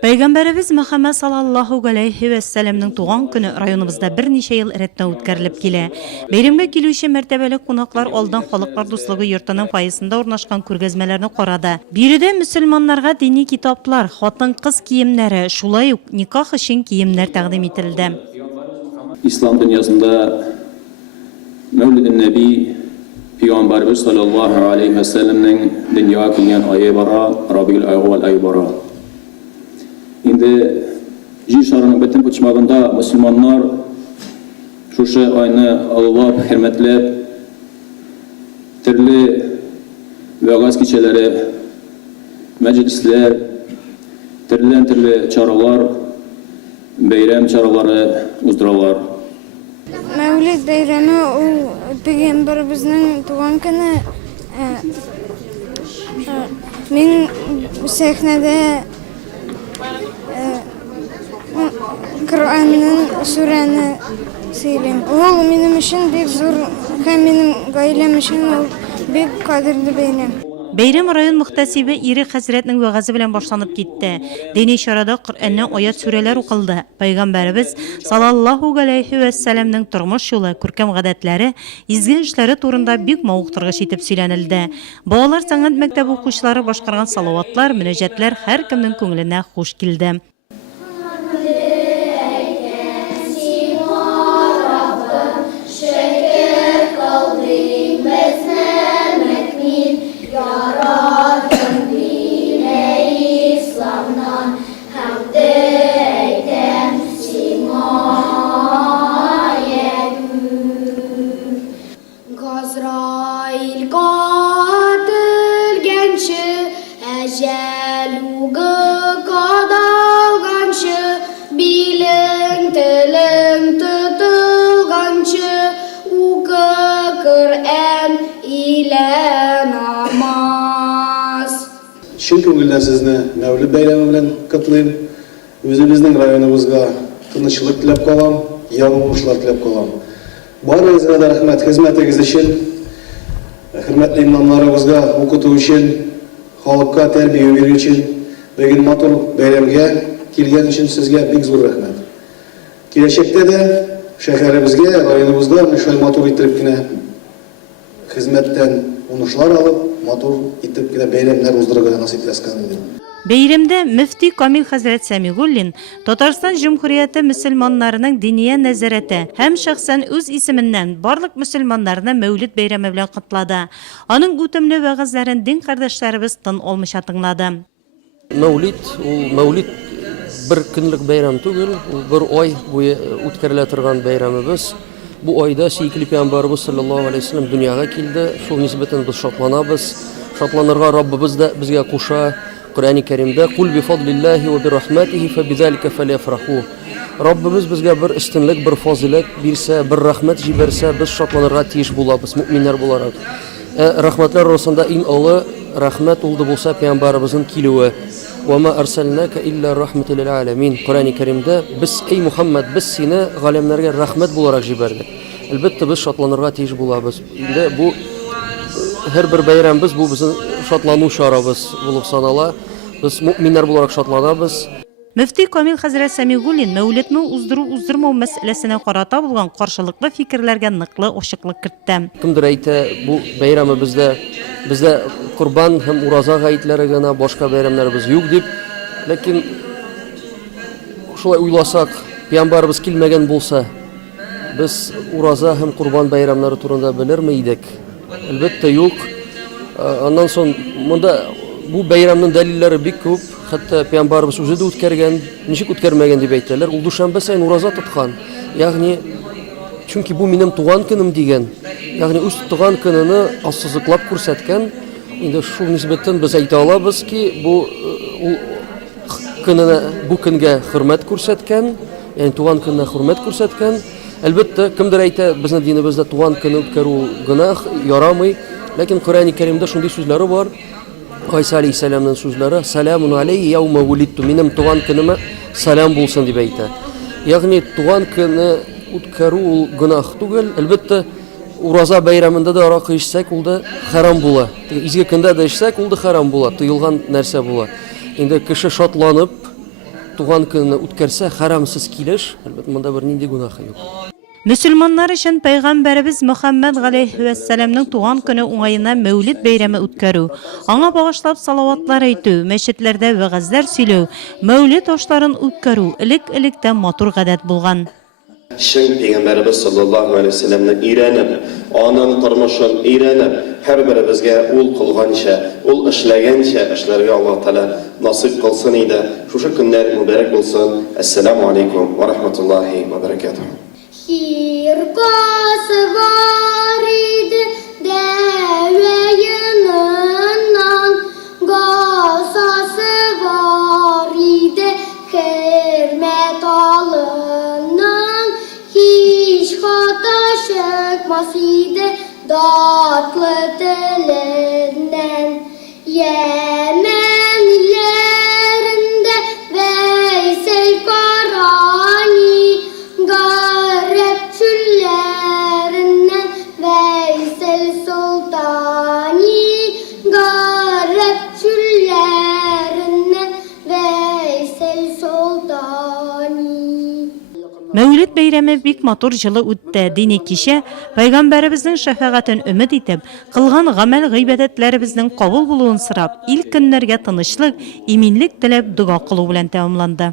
Пәйгамбәребез Мөхәммәд саллаллаху алейхи ва сәлламның туган көне районыбызда берничә ел рәттән үткәрелеп килә. Бәйрәмгә килүче мәртәбәле кунаклар алдан халыклар дуслыгы йортының фаизында урнашкан күргәзмәләрне карады. Биредә мөселманнарга дини китаплар, хатын-кыз киемнәре, шулай ук никах өчен киемнәр тәкъдим ителде. İslam dünyasında Mevlid-i Nebi Peygamberimiz sallallahu aleyhi ve sellem'nin dünya kılgan ayı bara, Rabiul Awwal ayı bara. Şimdi Jir şarının bütün pıçmağında Müslümanlar şu ayını Allah hürmetlep türlü vaaz keçeleri, meclisler, türlü çaralar, bayram çaraları uzdurarlar. Mevlid bayrami u Peygamberimizning tug'an kuni. Men sahnada Qur'onning surani söyleyeyim. O benim için bek zor, hem benim gailem için bek qadrli bayram. Бәйрәм район мөхтәсибе Ире хәзрәтнең вәгазы белән башланып китте. Дини чарада Коръәннән аят сүрәләр укылды. Пәйгамбәребез саллаллаху алейхи ва сәлламның тормыш юлы, күркәм гадәтләре, изге эшләре турында бик мавыктыргыч итеп сөйләнелде. Балалар сәнгать мәктәбе укучылары башкарган салаватлар, мөнәҗәтләр һәркемнең күңеленә хуш килде. Şın köngülden sizni Mevlid bayramı bilen kutlayım. Özümüzün rayonumuzga tinchlik tilep kalam, yağmurlar tilep kalam. Barınızga da rahmet, hizmetiniz için, hürmetli imamlarımızga okutu için, halkka terbiye verici için, bugün matur bayramga kelgen için sizge bek zor rahmet. Gelecekte de şehrimizge, rayonumuzga şöyle matur itirip yine hizmetten unuşlar alıp, матур итеп кенә бәйрәмнәр уздырырга насыйп итәскән иде. Бәйрәмдә мөфти Камил хәзрәт Сәмигуллин Татарстан Җумһурияте мөселманнарының диния нәзарәте һәм шәхсән үз исеменнән барлык мөселманнарны Мәүлид бәйрәме белән котлады. Аның үтемле вәгазьләрен дин кардәшләребез тын алмыйча тыңлады. Мәүлид бер көнлек бәйрәм түгел, ул бер ай буе үткәрелә торган бәйрәмебез. Bu ayda Seyyidli Peygamberimiz sallallahu aleyhi ve sellem dünyaya kildi. Şu nisbeten biz şatlanabız. Şatlanırga Rabbimiz de bizge kuşa Kur'an-ı Kerim'de "Kul bi fadlillahi ve bi rahmetihi fe bizalike felyefrahu." Rabbimiz bizge bir istinlik, bir fazilet birse, bir rahmet jiberse biz şatlanırga tiyiş bulabız, müminler bularak. Rahmetler arasında in alı rahmet oldu bulsa Peygamberimizin kilüve. وَمَا أَرْسَلْنَاكَ إِلَّا رَحْمَةً لِلْعَالَمِينَ Kur'an-ı Kerim'de biz ey Muhammed biz seni galemlerge rahmet bularak jiberdik. Elbette biz şatlanırga tiyiş bulabız. Bu her bir bayram bu bizim şatlanu şarabız bulup sanala. Biz müminler bularak şatlanabız. Мөфти Камил хәзрәт Сәмигуллин мәүлидне уздыру-уздырмау мәсьәләсенә карата булган каршылыклы фикерләргә ныклы ачыклык кертте. Кемдер әйтә, бу бәйрәме бездә Курбан һәм Ураза гаетләре генә, башка бәйрәмнәребез юк дип. Ләкин шулай уйласак, Пәйгамбәрбез килмәгән булса, без Ураза һәм Курбан бәйрәмнәре турында белерме идек? Әлбәттә юк. Аннан соң монда bu bayramның дәлилләре бик күп. Хәтта Пәйгамбәрбез үзе дә үткәргән, ничек үткәрмәгән дип әйтәләр. Ул дүшәмбе сайын ураза тоткан. Ягъни чөнки бу минем туган көнем дигән. Ягъни үз туган көнене ассызыклап күрсәткән. Инде шул нисбәтен без әйтә алабыз ки, бу көнгә хөрмәт күрсәткән, ягъни туган көненә хөрмәт күрсәткән. Әлбәттә, кемдер әйтә, безнең динебездә туган көнне үткәрү гынах ярамый. Ләкин Коръән-ы Кәримдә шундый сүзләре бар. Айса алейхиссаламның сүзләре "Саламун алейхи яума вулидту" минем туган көнемә салам булсын дип әйтә. Ягъни туган көнне үткәрү ул гынах түгел. Әлбәттә, Ураза бәйрәмендә дә аракы эчсәк, ул да харам була. Изге көндә дә эчсәк, ул да харам була, тыелган нәрсә була. Инде кеше шатланып, туган көнне үткәрсә, харамсыз килеш, әлбәттә монда бер нинди гунахы юк. Мөселманнар өчен Пәйгамбәрбез Мөхәммәд галәйһи ва сәламнең туган көне уңаена Мәүлид бәйрәме үткәрү, аңа багышлап салаватлар әйтү, мәчетләрдә вәгазьләр сөйләү, Мәүлид ашларын үткәрү элек-электән матур гадәт булган. Шын Пeygamberimiz sallallahu aleyhi ve sellem'den iğrenip, anın tırmışın iğrenip, her biribizge ul kılgança, ul işlegençe işlerge Allah Teala nasip kılsın idi. Şu günler mübarek olsun. Esselamu aleyküm ve rahmetullahi ve berekatuhu. Hirkası var idi deveğinin, gasası var idi hürmet alının, hiç hata çıkmaz idi tatlı dilinden. Yemenlerinde Veysel Karani, garip çüllerinden Veysel Sultani, garip çüllerinden Veysel Sultani. Мәүлид бәйрәме бик матур җылы үтте. Дини кичә Пәйгамбәребезнең шәфәгатен өмет итеп, кылган гамәл гыйбадәтләребезнең кабул булуын сорап, ил көннәргә тынычлык, иминлек теләп дуга кылу белән тәмамланды.